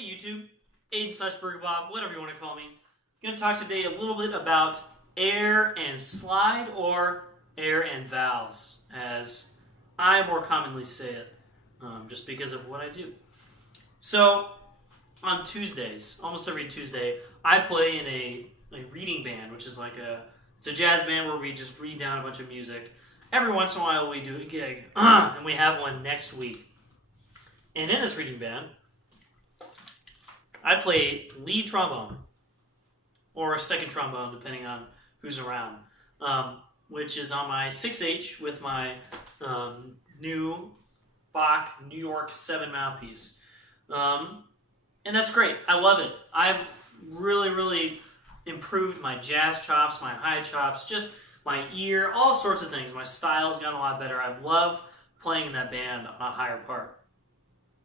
Hey YouTube, Aiden/BurgerBob, whatever you want to call me. I'm going to talk today a little bit about air and slide, or air and valves, as I more commonly say it, just because of what I do. So, on Tuesdays, almost every Tuesday, I play in a reading band, which is it's a jazz band where we just read down a bunch of music. Every once in a while we do a gig, and we have one next week. And in this reading band, I play lead trombone, or second trombone, depending on who's around, which is on my 6H with my new Bach New York 7 mouthpiece. And that's great. I love it. I've really improved my jazz chops, my high chops, just my ear, all sorts of things. My style's gotten a lot better. I love playing in that band on a higher part.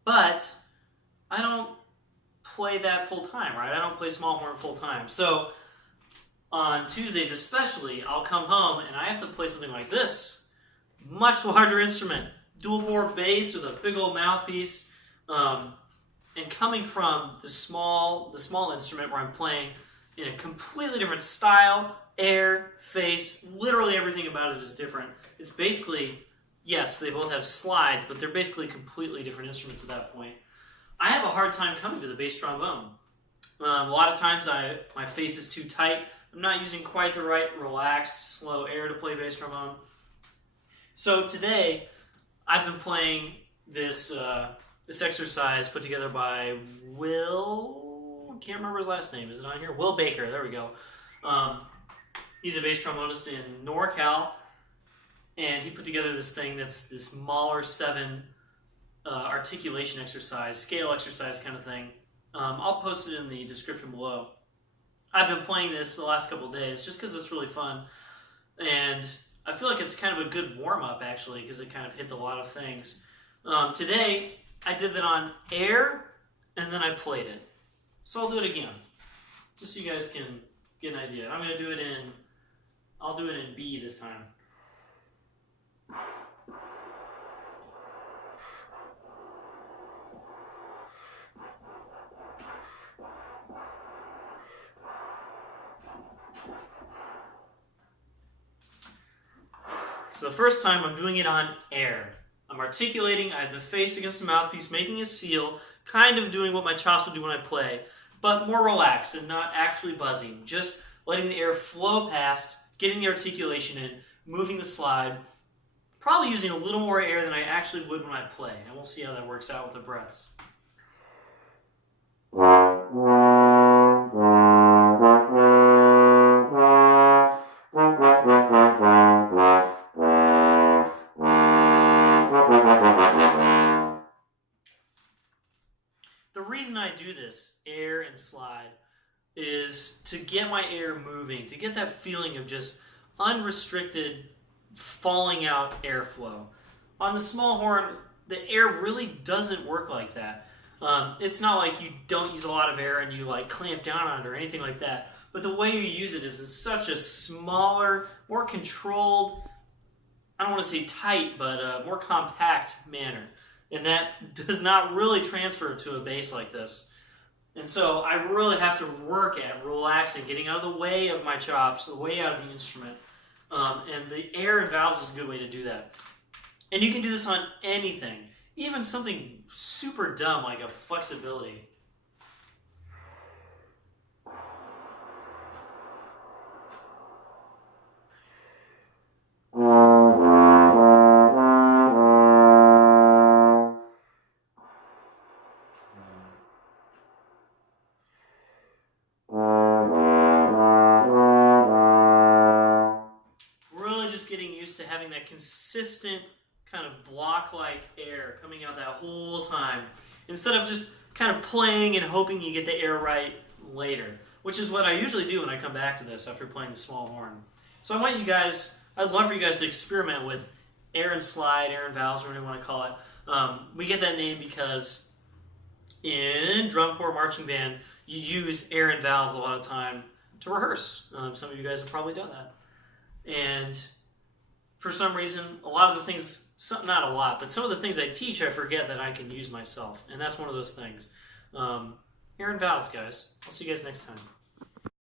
But I don't play that full time, right? I don't play small horn full time. So on Tuesdays especially, I'll come home and I have to play something like this. Much larger instrument. Dual bore bass with a big old mouthpiece. And coming from the small instrument where I'm playing in a completely different style, air, face, literally everything about it is different. It's basically, yes, they both have slides, but they're basically completely different instruments at that point. I have a hard time coming to the bass trombone. A lot of times my face is too tight. I'm not using quite the right relaxed, slow air to play bass trombone. So today, I've been playing this exercise put together by Will, can't remember his last name. Is it on here? Will Baker, there we go. He's a bass trombonist in NorCal, and he put together this thing that's this Mahler 7 articulation exercise, scale exercise kind of thing. I'll post it in the description below. I've been playing this the last couple of days just because it's really fun, and I feel like it's kind of a good warm-up actually, because it kind of hits a lot of things. Today I did that on air, and then I played it. So I'll do it again, just so you guys can get an idea. I'm going to do it I'll do it in B this time. So the first time I'm doing it on air. I'm articulating, I have the face against the mouthpiece, making a seal, kind of doing what my chops would do when I play, but more relaxed and not actually buzzing, just letting the air flow past, getting the articulation in, moving the slide, probably using a little more air than I actually would when I play, and we'll see how that works out with the breaths. The reason I do this, air and slide, is to get my air moving, to get that feeling of just unrestricted falling out airflow. On the small horn, the air really doesn't work like that. It's not like you don't use a lot of air and you clamp down on it or anything like that. But the way you use it is in such a smaller, more controlled, I don't want to say tight, but more compact manner. And that does not really transfer to a bass like this. And so I really have to work at relaxing, getting out of the way of my chops, the way out of the instrument. And the air and valves is a good way to do that. And you can do this on anything, even something super dumb like a flexibility. Getting used to having that consistent kind of block-like air coming out that whole time, instead of just kind of playing and hoping you get the air right later, which is what I usually do when I come back to this after playing the small horn. So I'd love for you guys to experiment with air and slide, air and valves, whatever you want to call it. We get that name because in drum corps marching band, you use air and valves a lot of time to rehearse. Some of you guys have probably done that. And for some reason, a lot of the things, not a lot, but some of the things I teach, I forget that I can use myself. And that's one of those things. Aaron Vowles, guys. I'll see you guys next time.